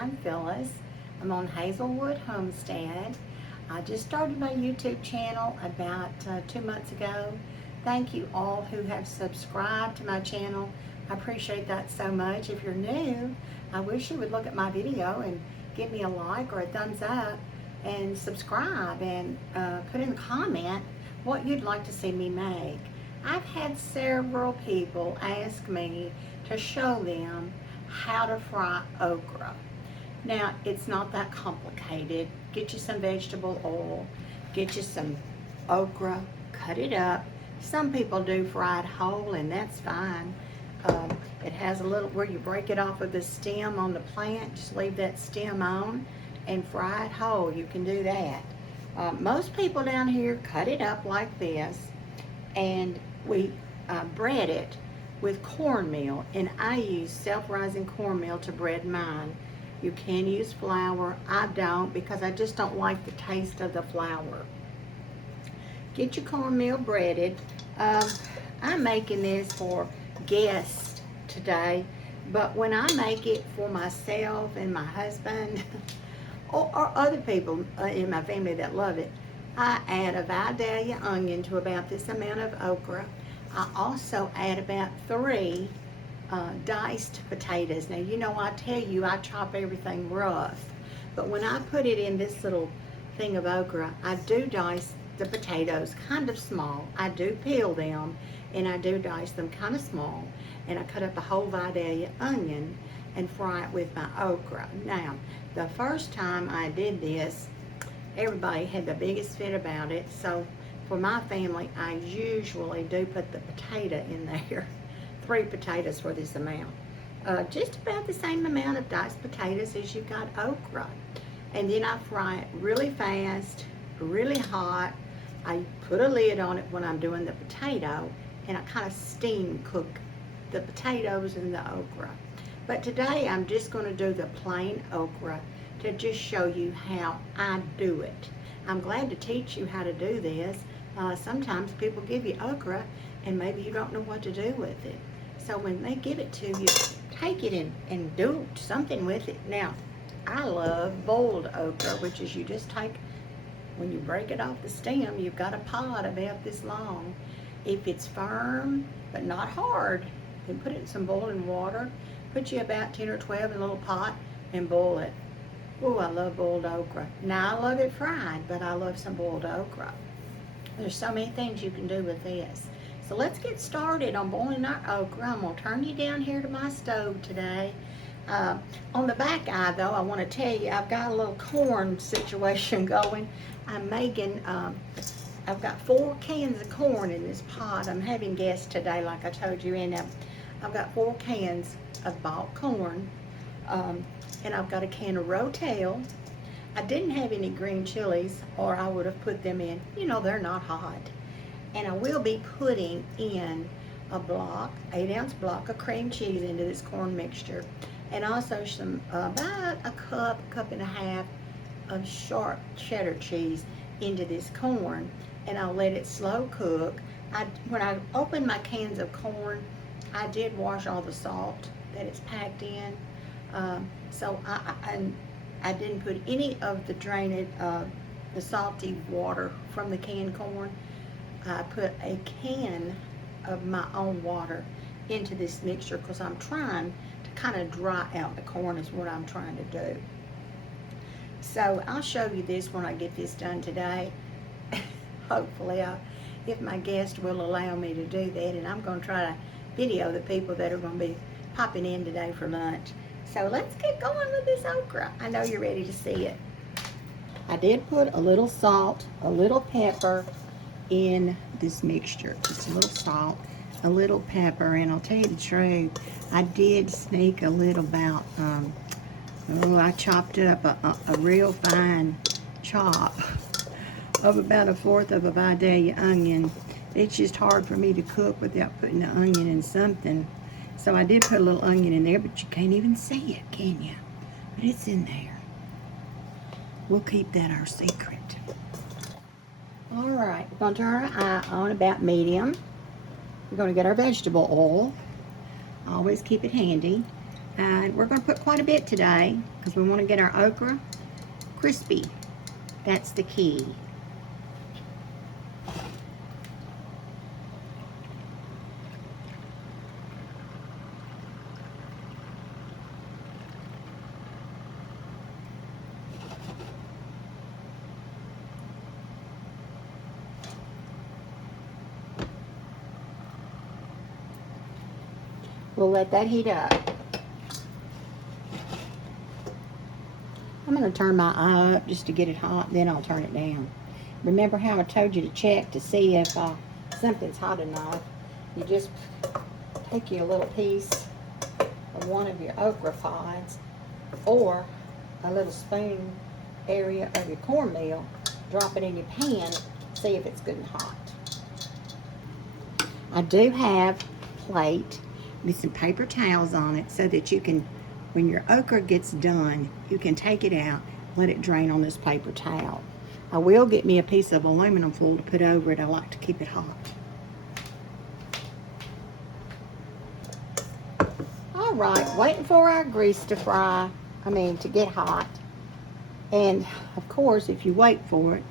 I'm Phyllis. I'm on Hazelwood Homestead. I just started my YouTube channel about 2 months ago. Thank you all who have subscribed to my channel. I appreciate that so much. If you're new, I wish you would look at my video and give me a like or a thumbs up and subscribe and put in a comment what you'd like to see me make. I've had several people ask me to show them how to fry okra. Now, it's not that complicated. Get you some vegetable oil, get you some okra, cut it up. Some people do fried whole, and that's fine. It has a little where you break it off of the stem on the plant. Just leave that stem on and fry it whole. You can do that. Most people down here cut it up like this, and we bread it with cornmeal, and I use self-rising cornmeal to bread mine. You can use flour. I don't, because I just don't like the taste of the flour. Get your cornmeal breaded. I'm making this for guests today, but when I make it for myself and my husband or other people in my family that love it, I add a Vidalia onion to about this amount of okra. I also add about 3 diced potatoes. Now, you know, I tell you I chop everything rough, but when I put it in this little thing of okra, I do dice the potatoes kind of small. I do peel them, and I do dice them kind of small, and I cut up a whole Vidalia onion and fry it with my okra. Now, the first time I did this, everybody had the biggest fit about it, so for my family, I usually do put the potato in there. 3 potatoes for this amount. Just about the same amount of diced potatoes as you've got okra. And then I fry it really fast, really hot. I put a lid on it when I'm doing the potato, and I kind of steam cook the potatoes and the okra. But today I'm just going to do the plain okra to just show you how I do it. I'm glad to teach you how to do this. Sometimes people give you okra and maybe you don't know what to do with it. So when they give it to you, take it and do something with it. Now, I love boiled okra, which is you just take, when you break it off the stem, you've got a pod about this long. If it's firm but not hard, then put it in some boiling water. Put you about 10 or 12 in a little pot and boil it. Oh, I love boiled okra. Now, I love it fried, but I love some boiled okra. There's so many things you can do with this. So let's get started on boiling our okra. I'm going to turn you down here to my stove today. On the back eye, though, I want to tell you, I've got a little corn situation going. I'm making, I've got 4 cans of corn in this pot. I'm having guests today, like I told you, and I've got 4 cans of bought corn. And I've got a can of rotel. I didn't have any green chilies, or I would have put them in. You know, they're not hot. And I will be putting in a 8-ounce block of cream cheese into this corn mixture, and also some about a cup and a half of sharp cheddar cheese into this corn, and I'll let it slow cook. When I opened my cans of corn, I did wash all the salt that it's packed in, so I didn't put any of the the salty water from the canned corn. I put a can of my own water into this mixture because I'm trying to kind of dry out the corn is what I'm trying to do. So I'll show you this when I get this done today. Hopefully, if my guest will allow me to do that, and I'm going to try to video the people that are going to be popping in today for lunch. So let's get going with this okra. I know you're ready to see it. I did put a little salt, a little pepper in this mixture. Just a little salt, a little pepper, and I'll tell you the truth, I did sneak a little about, I chopped up a real fine chop of about 1/4 of a Vidalia onion. It's just hard for me to cook without putting the onion in something. So I did put a little onion in there, but you can't even see it, can you? But it's in there. We'll keep that our secret. All right, we're going to turn our eye on about medium. We're going to get our vegetable oil. Always keep it handy. And we're going to put quite a bit today because we want to get our okra crispy. That's the key. We'll let that heat up. I'm going to turn my eye up just to get it hot, then I'll turn it down. Remember how I told you to check to see if something's hot enough? You just take your little piece of one of your okra pods or a little spoon area of your cornmeal, drop it in your pan, see if it's good and hot. I do have a plate with some paper towels on it so that you can, when your okra gets done, you can take it out, let it drain on this paper towel. I will get me a piece of aluminum foil to put over it. I like to keep it hot. All right, waiting for our grease to to get hot. And of course, if you wait for it,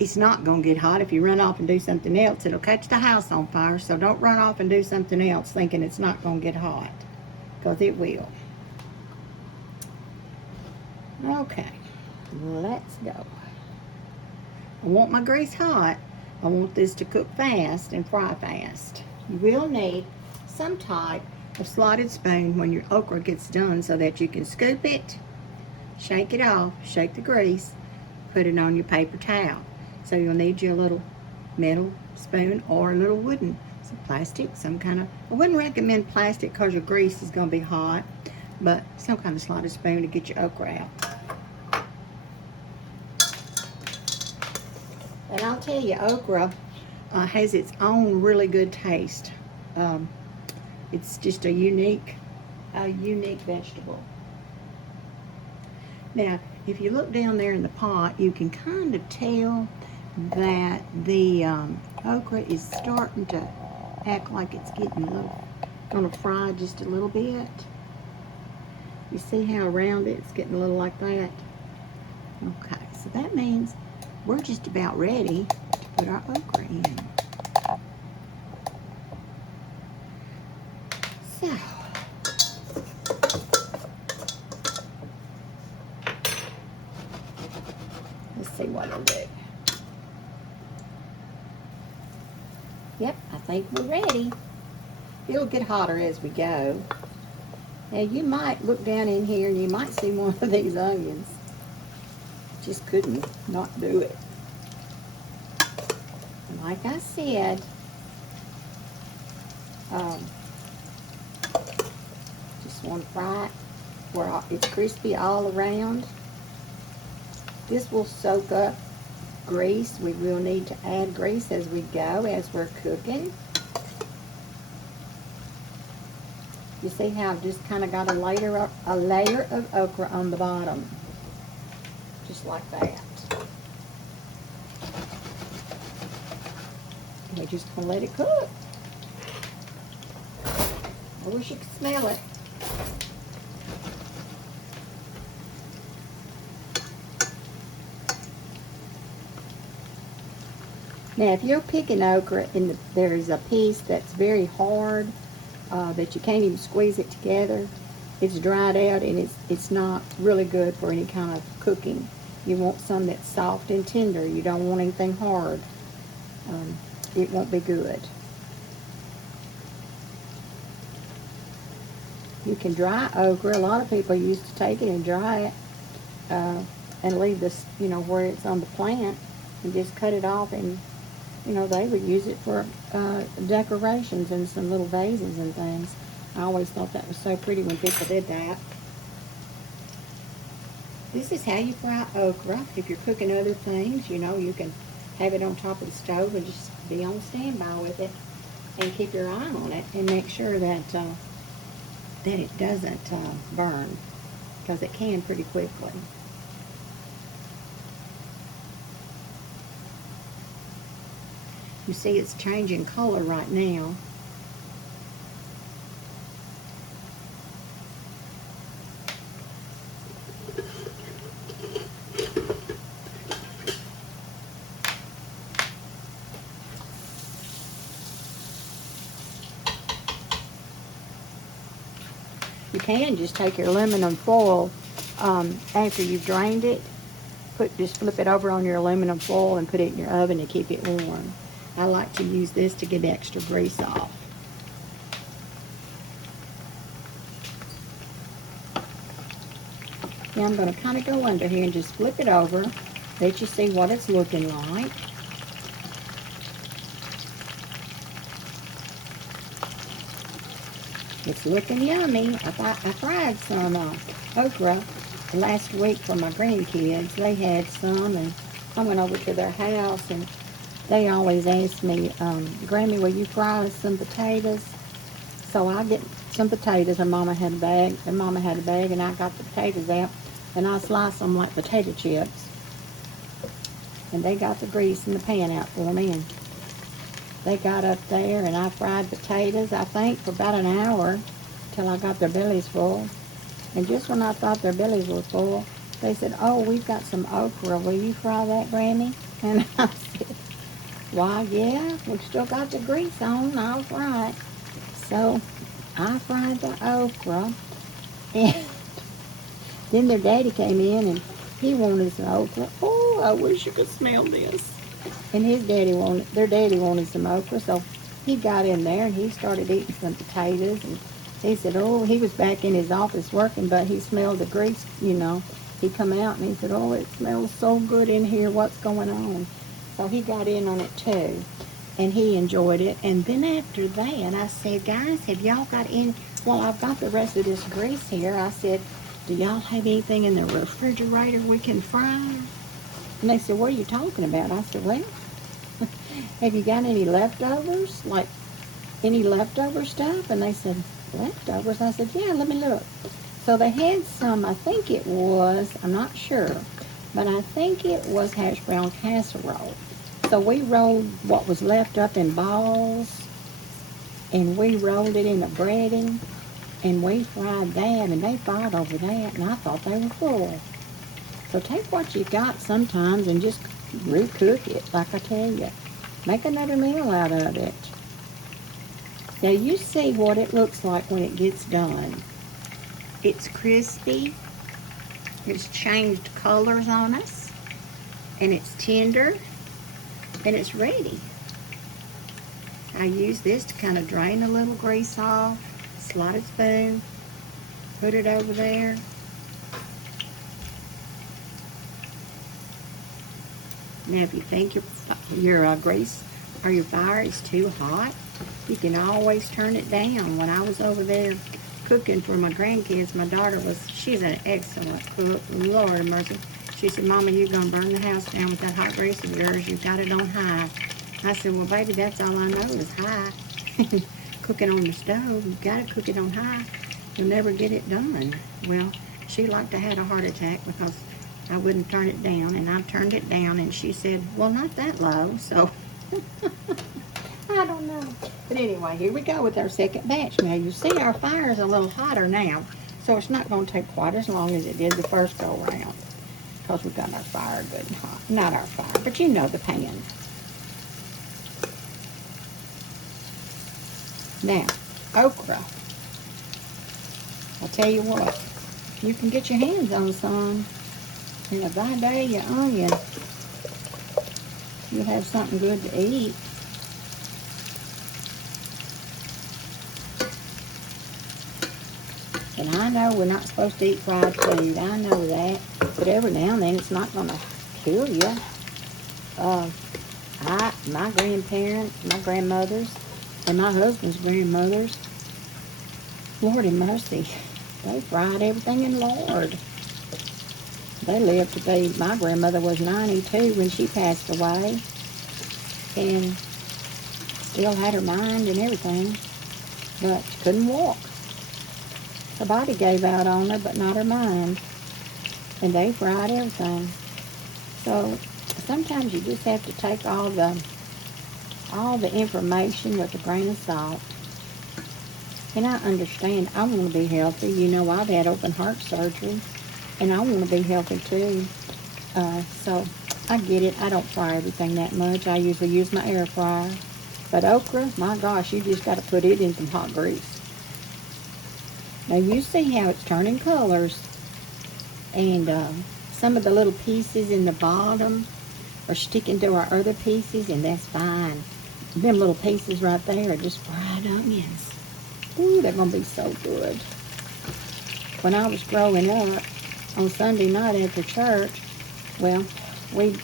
it's not going to get hot. If you run off and do something else, it'll catch the house on fire. So don't run off and do something else thinking it's not going to get hot, because it will. Okay, let's go. I want my grease hot. I want this to cook fast and fry fast. You will need some type of slotted spoon when your okra gets done so that you can scoop it, shake it off, shake the grease, put it on your paper towel. So you'll need your little metal spoon or a little wooden, some plastic, some kind of, I wouldn't recommend plastic because your grease is going to be hot, but some kind of slotted spoon to get your okra out. And I'll tell you, okra has its own really good taste. It's just a unique vegetable. Now, if you look down there in the pot, you can kind of tell that the okra is starting to act like it's getting a little, gonna fry just a little bit. You see how around it's getting a little like that? Okay, so that means we're just about ready to put our okra in. So, let's see what it'll do. Yep, I think we're ready. It'll get hotter as we go. Now you might look down in here and you might see one of these onions. Just couldn't not do it. And like I said, just want to fry it where it's crispy all around. This will soak up grease. We will need to add grease as we go, as we're cooking. You see how I've just kind of got a layer of okra on the bottom, just like that. And we're just gonna let it cook. I wish you could smell it. Now, if you're picking okra and there's a piece that's very hard, that you can't even squeeze it together, it's dried out and it's not really good for any kind of cooking. You want some that's soft and tender. You don't want anything hard. It won't be good. You can dry okra. A lot of people used to take it and dry it and leave this, where it's on the plant, and just cut it off, and they would use it for decorations in some little vases and things. I always thought that was so pretty when people did that. This is how you fry okra. If you're cooking other things, you can have it on top of the stove and just be on standby with it and keep your eye on it and make sure that it doesn't burn, because it can pretty quickly. You see it's changing color right now. You can just take your aluminum foil after you've drained it. Just flip it over on your aluminum foil and put it in your oven to keep it warm. I like to use this to get extra grease off. Now I'm going to kind of go under here and just flip it over, let you see what it's looking like. It's looking yummy. I fried some okra last week for my grandkids. They had some, and I went over to their house, and they always ask me, Grammy, will you fry some potatoes? So I get some potatoes. Her mama had a bag. Their mama had a bag, and I got the potatoes out, and I slice them like potato chips. And they got the grease in the pan out for me, and they got up there, and I fried potatoes, I think, for about an hour till I got their bellies full. And just when I thought their bellies were full, they said, oh, we've got some okra. Will you fry that, Grammy? And I said, why, yeah, we've still got the grease on. I'll fry it. So I fried the okra, and then their daddy came in, and he wanted some okra. Oh, I wish you could smell this. And their daddy wanted some okra, so he got in there and he started eating some potatoes, and he said, oh, he was back in his office working, but he smelled the grease, He come out and he said, oh, it smells so good in here, what's going on? So he got in on it too, and he enjoyed it. And then after that, I said, guys, have y'all got any, well, I've got the rest of this grease here. I said, do y'all have anything in the refrigerator we can fry? And they said, what are you talking about? I said, well, have you got any leftovers? Like any leftover stuff? And they said, leftovers? I said, yeah, let me look. So they had some, I think it was, I'm not sure, but I think it was hash brown casserole. So we rolled what was left up in balls, and we rolled it in a breading, and we fried that, and they fought over that, and I thought they were full. So take what you got sometimes and just recook it, like I tell you. Make another meal out of it. Now you see what it looks like when it gets done. It's crispy. It's changed colors on us. And it's tender. And it's ready. I use this to kind of drain a little grease off. Slide a spoon. Put it over there. Now if you think your grease or your fire is too hot, you can always turn it down. When I was over there cooking for my grandkids, my daughter she's an excellent cook. Lord have mercy. She said, Mama, you're going to burn the house down with that hot grease of yours. You've got it on high. I said, well, baby, that's all I know is high. Cooking on the stove, you've got to cook it on high. You'll never get it done. Well, she liked to have a heart attack because I wouldn't turn it down, and I turned it down, and she said, well, not that low, so I don't know. But anyway, here we go with our second batch. Now, you see our fire is a little hotter now, so it's not going to take quite as long as it did the first go around, because we've got our fire good and hot. Not our fire, but you know the pan. Now, okra. I'll tell you what, if you can get your hands on some, and a Vidalia onion, you'll have something good to eat. And I know we're not supposed to eat fried food. I know that. But every now and then it's not going to kill you. My grandparents, my grandmothers, and my husband's grandmothers, Lord have mercy, they fried everything in lard. They lived to be, my grandmother was 92 when she passed away, and still had her mind and everything, but she couldn't walk. Her body gave out on her, but not her mind, and they fried everything. So sometimes you just have to take all the information with a grain of salt. And I understand, I want to be healthy. You know, I've had open heart surgery, and I want to be healthy too. So I get it. I don't fry everything that much. I usually use my air fryer. But okra, my gosh, you just got to put it in some hot grease. Now you see how it's turning colors, and some of the little pieces in the bottom are sticking to our other pieces, and that's fine. Them little pieces right there are just fried onions. Ooh, they're gonna be so good. When I was growing up, on Sunday night after church, well, we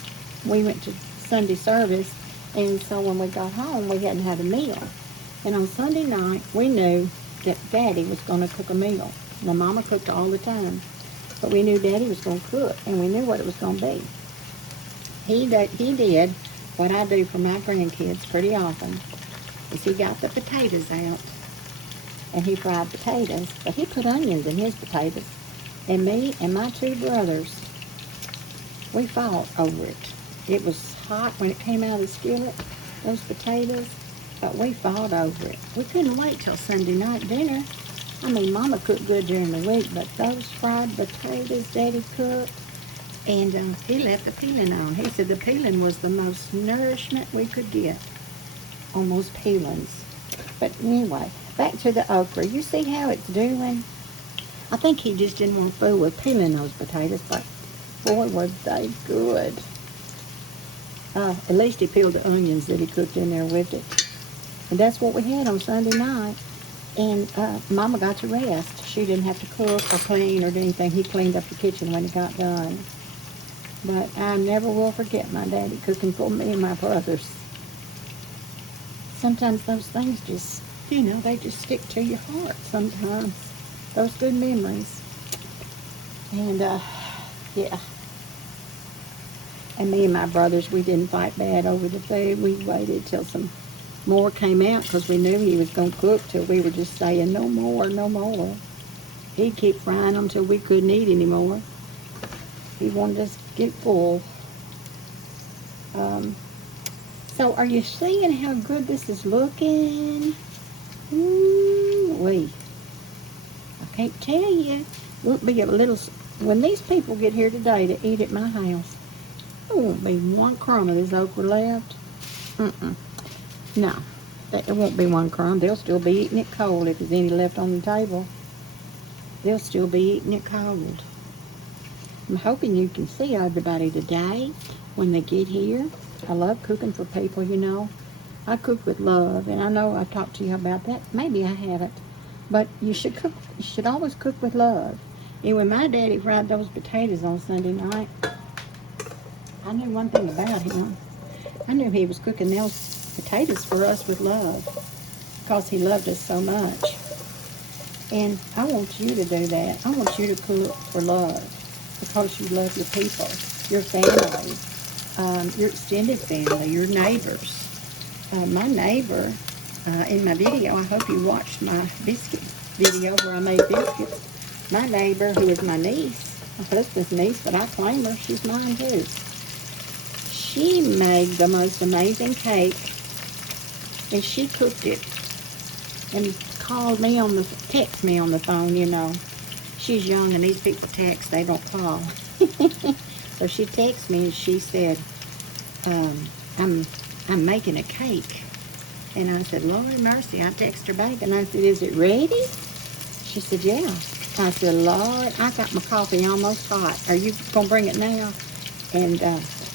went to Sunday service, and so when we got home, we hadn't had a meal. And on Sunday night, we knew that Daddy was going to cook a meal. My mama cooked all the time, but we knew Daddy was going to cook, and we knew what it was going to be. He did what I do for my grandkids pretty often, is he got the potatoes out, and he fried potatoes, but he put onions in his potatoes. And me and my two brothers, we fought over it. It was hot when it came out of the skillet, those potatoes, but we fought over it. We couldn't wait till Sunday night dinner. I mean, Mama cooked good during the week, but those fried potatoes Daddy cooked, and he left the peeling on. He said the peeling was the most nourishment we could get on those peelings. But anyway, back to the okra. You see how it's doing? I think he just didn't want to fool with peeling those potatoes, but boy, were they good. At least he peeled the onions that he cooked in there with it. And that's what we had on Sunday night. And Mama got to rest. She didn't have to cook or clean or do anything. He cleaned up the kitchen when he got done. But I never will forget my daddy cooking for me and my brothers. Sometimes those things just, they just stick to your heart sometimes. Those good memories. And, yeah. And me and my brothers, we didn't fight bad over the food. We waited till some more came out because we knew he was going to cook till we were just saying, no more, no more. He'd keep frying them till we couldn't eat anymore. He wanted us to get full. So are you seeing how good this is looking? Ooh-wee. I can't tell you. Won't be a little, when these people get here today to eat at my house, there won't be one crumb of this okra left. No, there won't be one crumb. They'll still be eating it cold if there's any left on the table. They'll still be eating it cold. I'm hoping you can see everybody today when they get here. I love cooking for people, I cook with love, and I know I talked to you about that. Maybe I haven't. But you should cook. You should always cook with love. And when my daddy fried those potatoes on Sunday night, I knew one thing about him. I knew he was cooking those potatoes for us with love because he loved us so much. And I want you to do that. I want you to cook for love because you love your people, your family, your extended family, your neighbors. My neighbor, in my video, I hope you watched my biscuit video where I made biscuits. My neighbor, who is my niece, my husband's niece, but I claim her, she's mine too. She made the most amazing cake, and she cooked it and text me on the phone, She's young, and these people text, they don't call. So she texted me, and she said, I'm making a cake. And I said, Lord mercy. I texted her back, and I said, is it ready? She said, yeah. I said, Lord, I got my coffee almost hot. Are you going to bring it now? And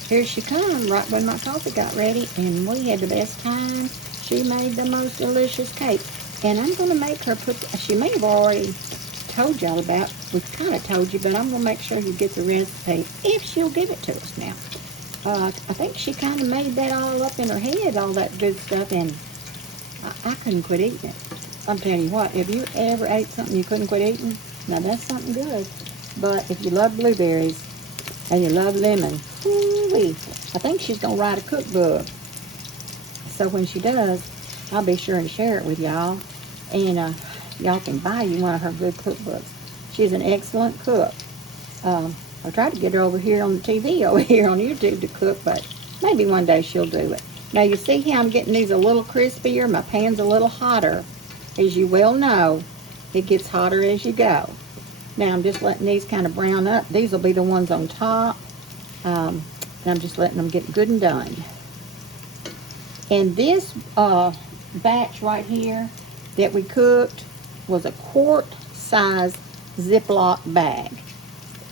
here she come, right when my coffee got ready, and we had the best time. She made the most delicious cake. And I'm going to make her she may have already told y'all about, we kind of told you, but I'm going to make sure you get the recipe if she'll give it to us now. I think she kind of made that all up in her head, all that good stuff, and I couldn't quit eating it. I'm telling you what, if you ever ate something you couldn't quit eating, now that's something good. But if you love blueberries and you love lemon, woo-wee, I think she's going to write a cookbook. So when she does, I'll be sure and share it with y'all. And y'all can buy you one of her good cookbooks. She's an excellent cook. I tried to get her over here on the TV, over here on YouTube to cook, but maybe one day she'll do it. Now you see how I'm getting these a little crispier? My pan's a little hotter. As you well know, it gets hotter as you go. Now I'm just letting these kind of brown up. These will be the ones on top. And I'm just letting them get good and done. And this batch right here that we cooked was a quart size Ziploc bag.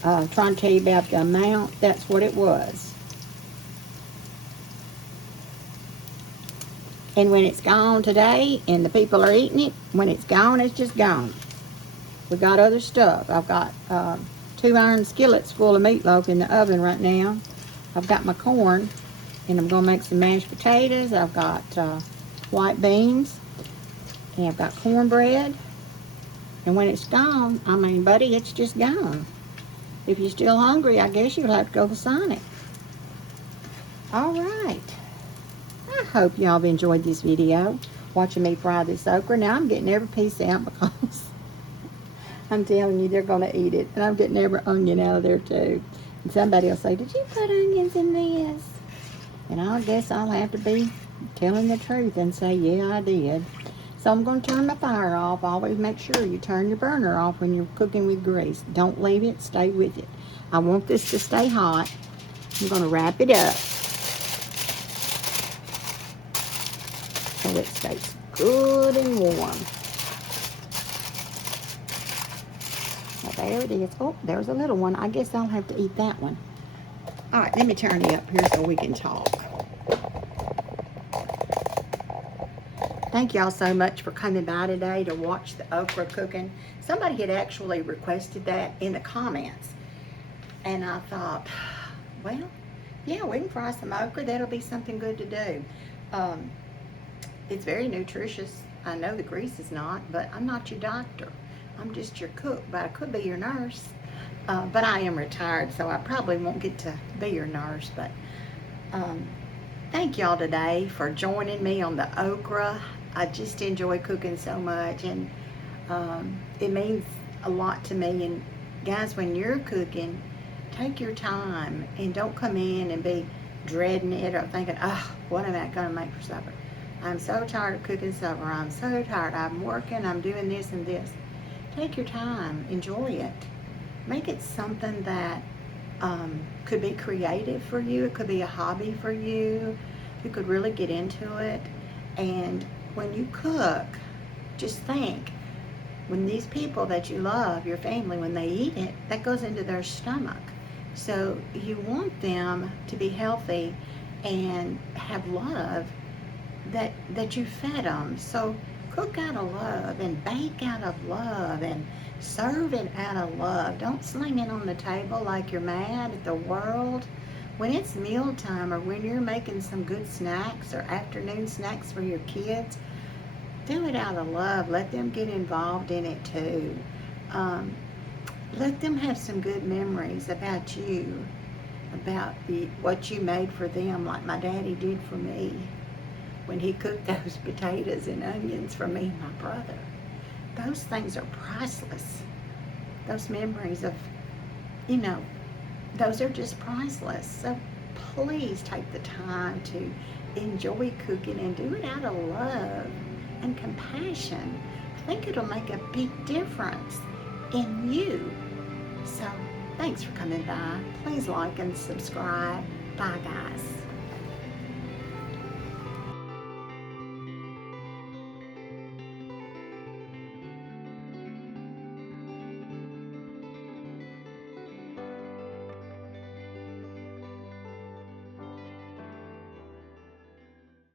Trying to tell you about the amount, that's what it was. And when it's gone today and the people are eating it, when it's gone, it's just gone. We got other stuff. I've got 2 iron skillets full of meatloaf in the oven right now. I've got my corn, and I'm going to make some mashed potatoes. I've got white beans, and I've got cornbread. And when it's gone, I mean, buddy, it's just gone. If you're still hungry, I guess you'll have to go to Sonic. All right. I hope y'all have enjoyed this video, watching me fry this okra. Now, I'm getting every piece out because I'm telling you, they're going to eat it. And I'm getting every onion out of there, too. And somebody will say, did you put onions in this? And I guess I'll have to be telling the truth and say, yeah, I did. So I'm going to turn my fire off. Always make sure you turn your burner off when you're cooking with grease. Don't leave it. Stay with it. I want this to stay hot. I'm going to wrap it up so it stays good and warm. Well, there it is. Oh, there's a little one. I guess I'll have to eat that one. All right, let me turn it up here so we can talk. Thank y'all so much for coming by today to watch the okra cooking. Somebody had actually requested that in the comments. And I thought, well, yeah, we can fry some okra. That'll be something good to do. It's very nutritious. I know the grease is not, but I'm not your doctor. I'm just your cook, but I could be your nurse. But I am retired, so I probably won't get to be your nurse. But thank y'all today for joining me on the okra. I just enjoy cooking so much, and it means a lot to me. And guys, when you're cooking, take your time and don't come in and be dreading it or thinking, oh, what am I going to make for supper? I'm so tired of cooking supper. I'm so tired. I'm working. I'm doing this and this. Take your time. Enjoy it. Make it something that could be creative for you. It could be a hobby for you. You could really get into it. And when you cook, just think, when these people that you love, your family, when they eat it, that goes into their stomach. So you want them to be healthy and have love that you fed them. So cook out of love and bake out of love and serve it out of love. Don't sling it on the table like you're mad at the world. When it's mealtime or when you're making some good snacks or afternoon snacks for your kids, do it out of love. Let them get involved in it too. Let them have some good memories about you, about what you made for them, like my daddy did for me when he cooked those potatoes and onions for me and my brother. Those things are priceless. Those memories of, those are just priceless. So please take the time to enjoy cooking and do it out of love and compassion. I think it'll make a big difference in you. So thanks for coming by. Please like and subscribe. Bye, guys.